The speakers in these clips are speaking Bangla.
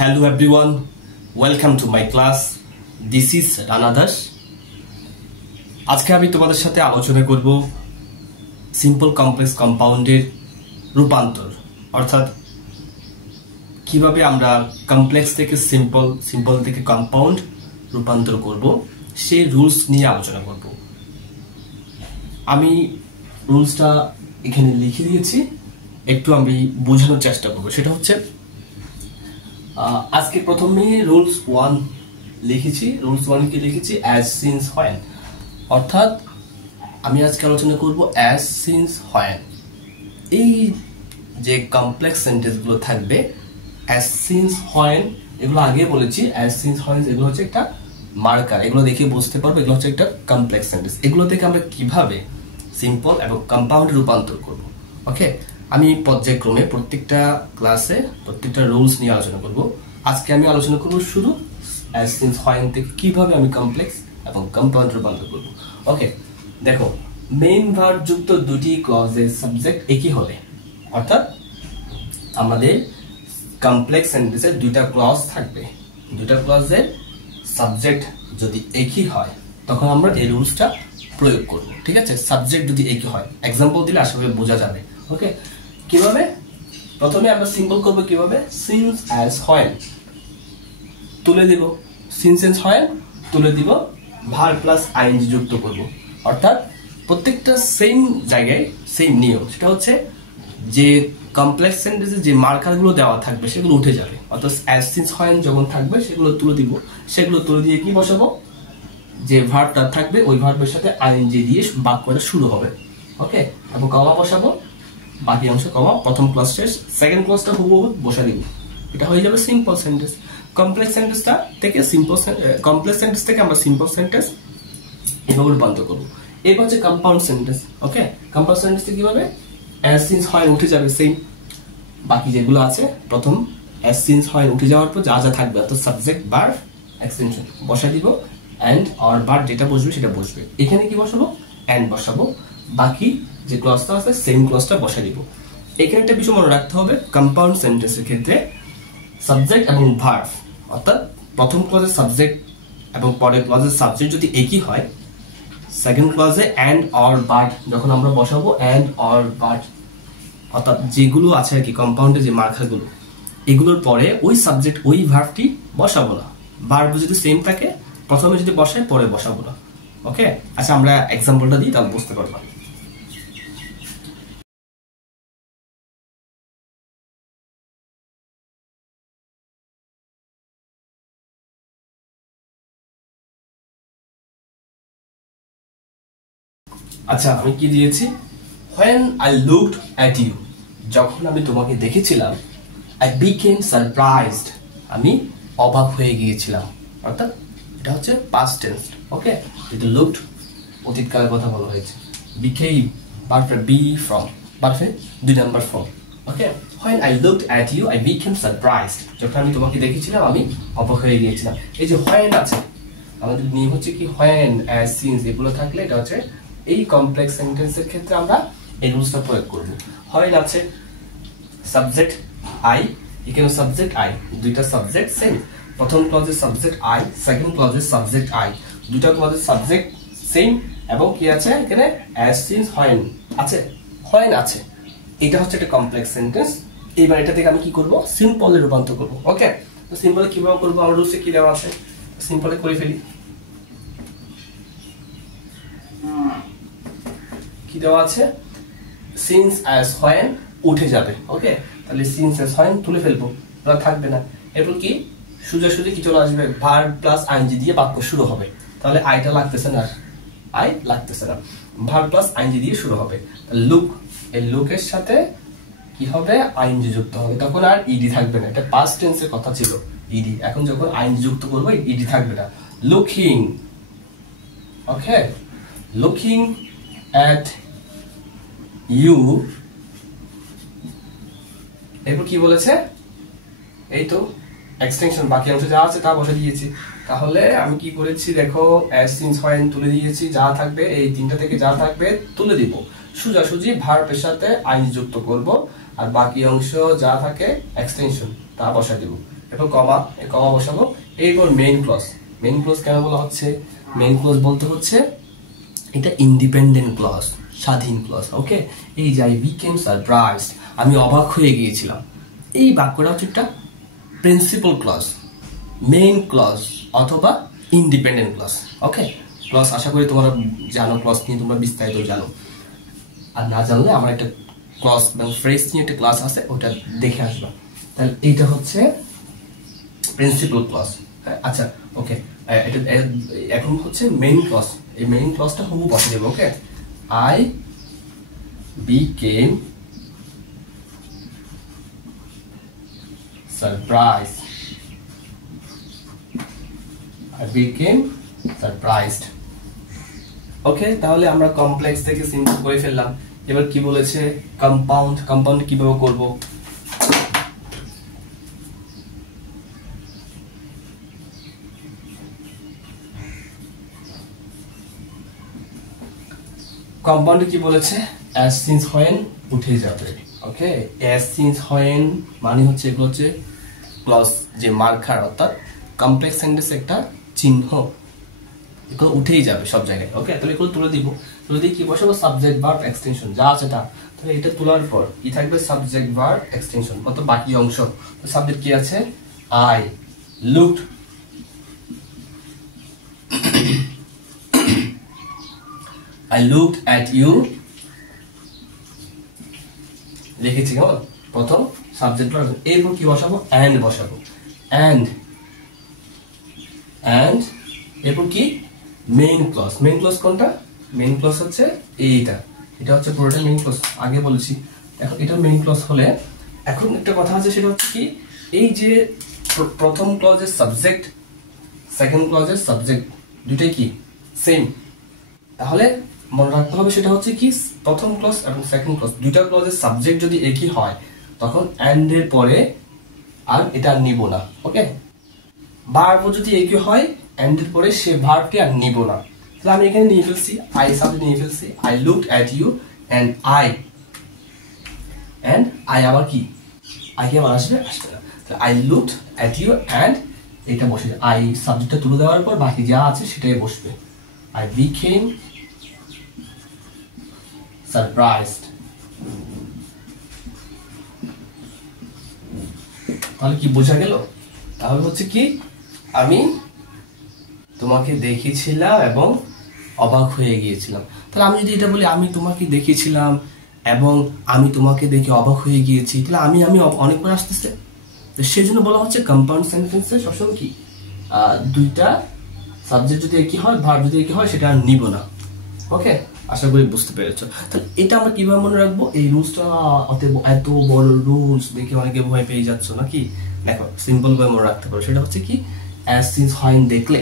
Hello everyone, welcome to my class. This is Rana Das. আজকে আমি তোমাদের সাথে আলোচনা করব সিম্পল কমপ্লেক্স কম্পাউন্ডের রূপান্তর, অর্থাৎ কিভাবে আমরা কমপ্লেক্স থেকে সিম্পল থেকে কম্পাউন্ড রূপান্তর করব সেই রুলস নিয়ে আলোচনা করব। আমি রুলসটা এখানে লিখে দিয়েছি, একটু আমি বোঝানোর চেষ্টা করব। সেটা হচ্ছে আজকে প্রথমে রুলস 1 লিখেছি। রুলস 1 কি লিখেছি? অ্যাজ সিন্স হোয়েন, অর্থাৎ আমি আজকে আলোচনা করব অ্যাজ সিন্স হোয়েন। এই যে কমপ্লেক্স সেন্টেন্সগুলো থাকবে অ্যাজ সিন্স হোয়েন, এগুলো আগে বলেছি। অ্যাজ সিন্স হোয়েন এগুলো হচ্ছে একটা মার্কার, এগুলো দেখে বুঝতে পারবো এগুলো হচ্ছে একটা কমপ্লেক্স সেন্টেন্স। এগুলো থেকে আমরা কিভাবে সিম্পল এবং কম্পাউন্ড রূপান্তর করব। ওকে, আমি পর্যায়ক্রমে প্রত্যেকটা ক্লাসে প্রত্যেকটা রুলস নিয়ে আলোচনা করব। আজকে আমি আলোচনা করব শুধু অ্যাজ সিন্স হোয়েন থেকে কিভাবে আমি কমপ্লেক্স এবং কম্পাউন্ড রূপান্তর করব। ওকে, দেখো, মেইন ভার্ব যুক্ত দুটি ক্লজের সাবজেক্ট একই হলে, অর্থাৎ আমাদের কমপ্লেক্স সেন্টেন্সের দুইটা ক্লজ থাকবে, দুইটা ক্লজের সাবজেক্ট যদি একই হয় তখন আমরা এই রুলসটা প্রয়োগ করব। ঠিক আছে, সাবজেক্ট যদি একই হয়, এক্সাম্পল দিলে আশা করি বোঝা যাবে। ওকে, কিভাবে? প্রথমে আমরা সিম্পল করব কিভাবে? সিন্স অ্যাজ হোয়েন তুলে দিব, সিন্স অ্যাজ হোয়েন তুলে দিব, ভার্ব প্লাস আইএনজি যুক্ত করব। অর্থাৎ প্রত্যেকটা সেম জায়গায় সেম নিয়ম, সেটা হচ্ছে যে কমপ্লেক্স সেন্টেন্সে যে মার্কারগুলো দেওয়া থাকবে সেগুলো উঠে যাবে। অর্থাৎ অ্যাজ সিন্স হোয়েন যখন থাকবে সেগুলো তুলে দিব, সেগুলো তুলে দিয়ে কি বসাবো? যে ভার্বটা থাকবে ওই ভার্বের সাথে আইএনজি দিয়ে বাক্যটা শুরু হবে। ওকে, এবং কমা বসাবো, বাকি অংশ কমা, প্রথম ক্লজ শেষ, সেকেন্ড ক্লজটা হুবহু বসা দিব। এটা হয়ে যাবে সিম্পল সেন্টেন্স। কমপ্লেক্স সেন্টেন্সটা থেকে কমপ্লেক্স সেন্টেন্স থেকে আমরা সিম্পল সেন্টেন্স এভাবে রূপান্তর করব। এরপর হচ্ছে কম্পাউন্ড সেন্টেন্স। ওকে, কম্পাউন্ড সেন্টেন্সে কিভাবে? অ্যাজ সিন্স হোয়েন উঠে যাবে সেম, বাকি যেগুলো আছে প্রথম অ্যাজ সিন্স হোয়েন উঠে যাওয়ার পর যা যা থাকবে, অর্থাৎ সাবজেক্ট ভার্ব এক্সটেনশন বসা দিব, এন্ড অর ভার্ব যেটা বসবে সেটা বসবে। এখানে কি বসাবো? এন্ড বসাবো, বাকি যে ক্লজটা আছে সেম ক্লজটা বসা দিব। এখানে একটা বিষয় মনে রাখতে হবে, কম্পাউন্ড সেন্টেন্সের ক্ষেত্রে সাবজেক্ট এবং ভার্ব, অর্থাৎ প্রথম ক্লজের সাবজেক্ট এবং পরের ক্লজের সাবজেক্ট যদি একই হয়, সেকেন্ড ক্লজে এন্ড অর বাট যখন আমরা বসাবো, এন্ড অর বাট, অর্থাৎ যেগুলো আছে আর কি কম্পাউন্ডে যে মার্কারগুলো, এগুলোর পরে ওই সাবজেক্ট ওই ভার্বটি বসাবো না। ভার্ব যদি সেম থাকে প্রথমে যদি বসাই পরে বসাবো না। ওকে, আচ্ছা আমরা এক্সাম্পলটা দিই তাহলে বুঝতে পারবো। আচ্ছা, আমি কি দিয়েছি? when I looked at you, যখন আমি তোমাকে দেখেছিলাম, I became surprised, আমি অবাক হয়ে গিয়েছিলাম। অর্থাৎ এটা হচ্ছে past tense। ওকে, যেটা looked অতীতকালের কথা বলা হয়েছে, became verb be from, ভার্বে 2 number form। Okay, when I looked at you I became surprised, যখন আমি তোমাকে দেখেছিলাম আমি অবাক হয়ে গিয়েছিলাম। এই যে when আছে, আমাদের নিয়ম হচ্ছে কি when, as, since এগুলো থাকলে এটা হচ্ছে এই কমপ্লেক্স সেন্টেন্সের ক্ষেত্রে আমরা এই রুলসটা প্রয়োগ করব। হয় আছে সাবজেক্ট আই, এখানে সাবজেক্ট আই, দুইটা সাবজেক্ট সেম, প্রথম ক্লজের সাবজেক্ট আই, সেকেন্ড ক্লজের সাবজেক্ট আই, দুইটা ক্লজের সাবজেক্ট সেম, এবং কি আছে এখানে অ্যাজ সিন্স হোয়েন আছে, হোয়েন আছে। এটা হচ্ছে একটা কমপ্লেক্স সেন্টেন্স। এবার এটা থেকে আমি কি করব? সিম্পলে রূপান্তর করব। ওকে, তো সিম্পলে কিভাবে করব? আমার রুলসে কি দেওয়া আছে, সিম্পলে করে ফেলি। কি দেওয়া আছে? সিন্স অ্যাজ হোয়েন উঠে যাবে। ওকে, তাহলে সিন্স অ্যাজ হোয়েন তুলে ফেলবো, ওটা থাকবে না। এরপর কি সোজাসুজি কি চলে আসবে? ভার্ব প্লাস আইএনজি দিয়ে বাক্য শুরু হবে। তাহলে আইটা লাগতেছে না, আই লাগতেছে না, ভার্ব প্লাস আইএনজি দিয়ে শুরু হবে। লুক, এই লুকের সাথে কি হবে? আইএনজি যুক্ত হবে, তখন আর ইডি থাকবে না। এটা পাস্ট টেন্সের কথা ছিল ইডি, এখন যখন আইএনজি যুক্ত করবো ইডি থাকবে না। Looking, okay, looking at you, এরপর কি বলেছে? এই তো এক্সটেনশন, বাকি অংশ যা আছে তা বসে দিয়েছি। তাহলে আমি কি করেছি দেখো, অ্যাজ সিন্স হোয়েন তুলে দিয়েছি, যা থাকবে এই তিনটা থেকে যা থাকবে তুলে দিব, সোজাসুজি ভার্বের সাথে আইএনজি যুক্ত করব, আর বাকি অংশ যা থাকে এক্সটেনশন তা বসা দিব। এরপর কমা, এই কমা বসাবো, এরপর মেইন ক্লজ। মেইন ক্লজ কেন বলা হচ্ছে? মেইন ক্লজ বলতে হচ্ছে এটা ইন্ডিপেন্ডেন্ট ক্লজ, স্বাধীন ক্লজ। ওকে, এই যে আই বিকেম সারপ্রাইজড, আমি অবাক হয়ে গিয়েছিলাম, এই বাক্যটা হচ্ছে একটা প্রিন্সিপাল ক্লজ, মেইন ক্লজ অথবা ইন্ডিপেন্ডেন্ট ক্লজ। ওকে, ক্লজ আশা করি তোমরা জানো, ক্লজ নিয়ে তোমরা বিস্তারিত জানো। আর না জানলে আমার একটা ক্লজ এবং ফ্রেজ নিয়ে একটা ক্লাস আছে, ওটা দেখে আসবা। তাহলে এইটা হচ্ছে প্রিন্সিপাল ক্লজ। আচ্ছা ওকে, এটা এখন হচ্ছে মেইন ক্লজ। এই মেইন ক্লজটা হুবহু বসে দেব। Okay, I became surprised, I became surprised. Okay, তাহলে আমরা কমপ্লেক্স থেকে সিম্পল করে ফেললাম। এবার কি বলেছে? কম্পাউন্ড। কম্পাউন্ড কিভাবে করব? কম্পাউন্ডে কি বলেছে? as since when উঠে যাবে। ওকে, as since when মানে হচ্ছে এগুলো হচ্ছে ক্লজ যে মার্কার, অর্থাৎ কমপ্লেক্স সেন্টেন্স একটা চিহ্ন, এগুলো উঠেই যাবে সব জায়গায়। ওকে, তাহলে এগুলো তুলে দিব। তুলে দিয়ে কি বসাবো? সাবজেক্ট ভার্ব এক্সটেনশন যা আছে তা। তাহলে এটা তোলার পর কি থাকবে? সাবজেক্ট ভার্ব এক্সটেনশন, অর্থাৎ বাকি অংশ। সাবজেক্ট কি আছে? I looked, I looked at you, লিখেছি কেমন? প্রথম সাবজেক্ট ভার্ব, এরপর কি বসাবো? and বসাবো। and এরপর কি? Main clause. মেইন ক্লজ কোনটা? মেইন ক্লজ হচ্ছে এইটা, এটা হচ্ছে পুরোটা মেইন ক্লজ, আগে বলেছি। এখন এটা মেইন ক্লজ হলে এখন একটা কথা আছে, সেটা হচ্ছে কি, এই যে প্রথম ক্লজের সাবজেক্ট, সেকেন্ড ক্লজের সাবজেক্ট দুটাই কি সেম। তাহলে মনে রাখতে হবে সেটা হচ্ছে কি, প্রথম ক্লজ এবং সেকেন্ড ক্লজ দুইটা ক্লজের সাবজেক্ট যদি একই হয়, তখন and এর পরে আর এটা নিব না। ওকে, ভার্ব যদি একই হয়, and এর পরে সে ভার্বটি আর নিব না। তাহলে আমি এখানে নিয়ে ফেলছি, আই সাবজেক্ট নিয়ে ফেলছি, I looked at you and I আবার কি, আই কি আবার আসবে? আসবে না। তাহলে I looked at you and এটা বসে, আই সাবজেক্টটা তুলে দেওয়ার পর বাকি যা আছে সেটাই বসবে। I became surprised। তাহলে কি বোঝা গেল? তাহলে হচ্ছে কি, আমি তোমাকে দেখেছিলাম এবং অবাক হয়ে গিয়েছিলাম। তাহলে আমি যদি এটা বলি, আমি তোমাকে দেখেছিলাম এবং আমি তোমাকে দেখে অবাক হয়ে গিয়েছি, তাহলে আমি অনেকবার আসতেছে। তো সেজন্য বলা হচ্ছে কম্পাউন্ড সেন্টেন্সে সবসময় কি, দুইটা সাবজেক্ট যদি একই হয়, ভার্ব যদি একই হয়, সেটা আর নিব না। ওকে, আশা করি বুঝতে পেরেছো। তাহলে এটা আমরা কিভাবে মনে রাখবো? এই রুলসটা, এত বড় রুলস দেখে অনেকে ভয় পেয়ে যাচ্ছ নাকি? দেখো, সিম্পল ভাবে মনে রাখতে পারো। সেটা হচ্ছে কি, as since when দেখলে,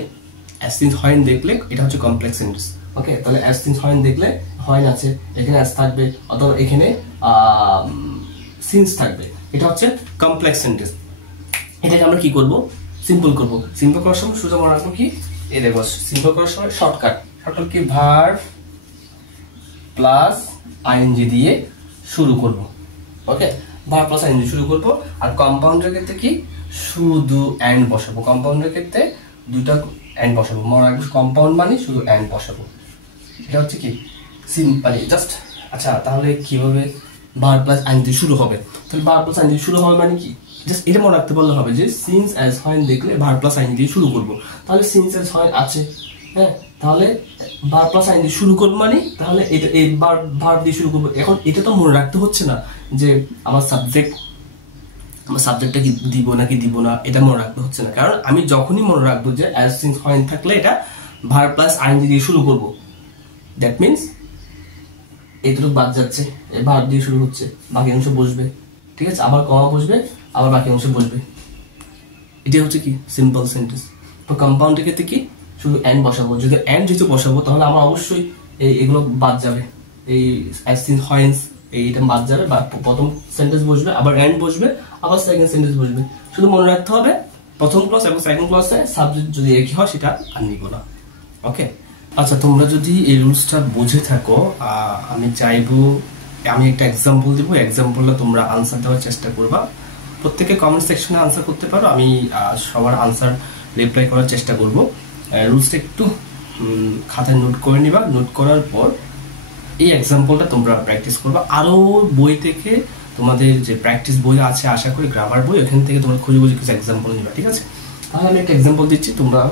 as since when দেখলে এটা হচ্ছে কমপ্লেক্স সেন্টেন্স। ওকে, তাহলে as since when দেখলে when আছে, এখানে as থাকবে, অথবা এখানে since থাকবে, এটা হচ্ছে কমপ্লেক্স সেন্টেন্স। এটাকে আমরা কি করব? সিম্পল করব। সিম্পল করার সময় সোজা মনে রাখবো কি, এই দেখো, সিম্পল করার সময় shortcut key, verb plus ING দিয়ে শুরু করব। ওকে, ভার্ব প্লাস আইএনজি শুরু করব। আর কম্পাউন্ডের ক্ষেত্রে কি, শুধু এন্ড বসাবো। কম্পাউন্ডের ক্ষেত্রে দুটো এন্ড বসাবো, মনে রাখবো কম্পাউন্ড মানে শুধু এন্ড বসাবো। এটা হচ্ছে কি সিম্পলি জাস্ট। আচ্ছা, তাহলে কিভাবে ভার্ব প্লাস আইএনজি শুরু হবে? তাহলে ভার্ব প্লাস আইএনজি শুরু হবে মানে কি, জাস্ট এটা মনে রাখতে পারলে হবে যে সিন্স অ্যাজ when দেখলে ভার্ব প্লাস আইএনজি দিয়ে শুরু করব। তাহলে সিন্স অ্যাজ when আছে, হ্যাঁ, তাহলে ভার্ব প্লাস আইএনজি শুরু করব মানে, তাহলে এটা এই ভার্ব দিয়ে শুরু করব। এখন এটা তো মনে রাখতে হচ্ছে না যে আমার সাবজেক্টটা কি দিব নাকি দিব না, এটা মনে রাখতে হচ্ছে না। কারণ আমি যখনই মনে রাখবো যে অ্যাজ সিন্স when থাকলে এটা ভার্ব প্লাস আইএনজি দিয়ে শুরু করব, দ্যাট মিন্স এইটুকু বাদ যাচ্ছে, ভার্ব দিয়ে শুরু হচ্ছে, বাকি অংশ বসবে। ঠিক আছে, আবার কমা বসবে, আবার বাকি অংশ বসবে। এটা হচ্ছে কি সিম্পল সেন্টেন্স। তো কম্পাউন্ডের ক্ষেত্রে কি, শুধু এন্ড বসাবো। যদি এন্ড যেহেতু বসাবো, তাহলে আমার অবশ্যই এগুলো বাদ যাবে, এই as since when এইটা বাদ যাবে, বা প্রথম সেন্টেন্স বসবে, আবার এন্ড বসবে, আবার সেকেন্ড সেন্টেন্স বসবে। শুধু মনে রাখতে হবে প্রথম ক্লজ এবং সেকেন্ড ক্লজে সাবজেক্ট যদি একই হয়, সেটা আর নিব না। ওকে, আচ্ছা, তোমরা যদি এই রুলসটা বুঝে থাকো, আমি চাইবো আমি একটা এক্সাম্পল দিব, এক্সাম্পলটা তোমরা আনসার দেওয়ার চেষ্টা করবা। প্রত্যেকে কমেন্ট সেকশনে আনসার করতে পারো, আমি সবার আনসার রিপ্লাই করার চেষ্টা করব। রুলসটা একটু খাতায় নোট করে নিবা, নোট করার পর এই এক্সাম্পলটা তোমরা প্র্যাকটিস করবা। আরও বই থেকে তোমাদের যে প্র্যাকটিস বই আছে আশা করি গ্রামার বই, ওখান থেকে তোমরা খুঁজে বুঝে কিছু এক্সাম্পল নিবা, ঠিক আছে? তাহলে আমি একটা এক্সাম্পল দিচ্ছি, তোমরা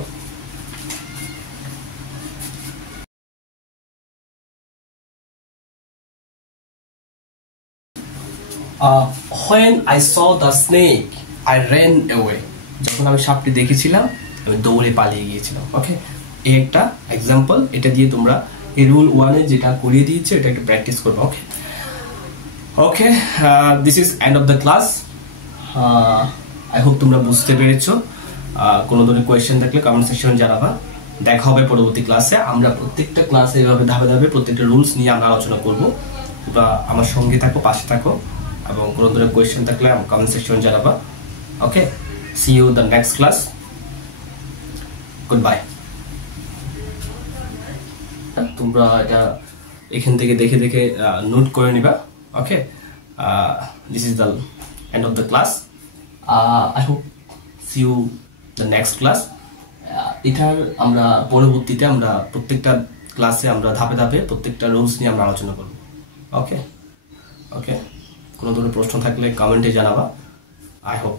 when I saw the snake I ran away, যখন আমি সাপটি দেখেছিলাম আমি দৌড়ে পালিয়ে গিয়েছিলাম। ওকে, এই একটা এক্সাম্পল, এটা দিয়ে তোমরা এই রুল 1 এ যেটা করিয়ে দিয়েছে এটা একটু প্র্যাকটিস করবে। Okay okay, this is end of the class. I hope তোমরা বুঝতে পেরেছো। কোনো ধরনের কোয়েশ্চেন থাকলে কমেন্ট সেকশনে জানাবা। দেখা হবে পরবর্তী ক্লাসে। আমরা প্রত্যেকটা ক্লাসে এভাবে ধাপে ধাপে প্রত্যেকটা রুলস নিয়ে আমরা আলোচনা করব। তোমরা আমার সঙ্গে থাকো, পাশে থাকো, এবং কোনো ধরনের কোয়েশ্চেন থাকলে কমেন্ট সেকশনে জানাবা। Okay, see you the next class. Good bye. তোমরা এটা এখান থেকে দেখে দেখে নোট করে নিবা। Okay, this is the end of the class. I hope see you the next class. এটার আমরা পরবর্তীতে আমরা প্রত্যেকটা ক্লাসে আমরা ধাপে ধাপে প্রত্যেকটা রুলস নিয়ে আমরা আলোচনা করব। ওকে ওকে, কোনো ধরনের প্রশ্ন থাকলে কমেন্টে জানাবা। I hope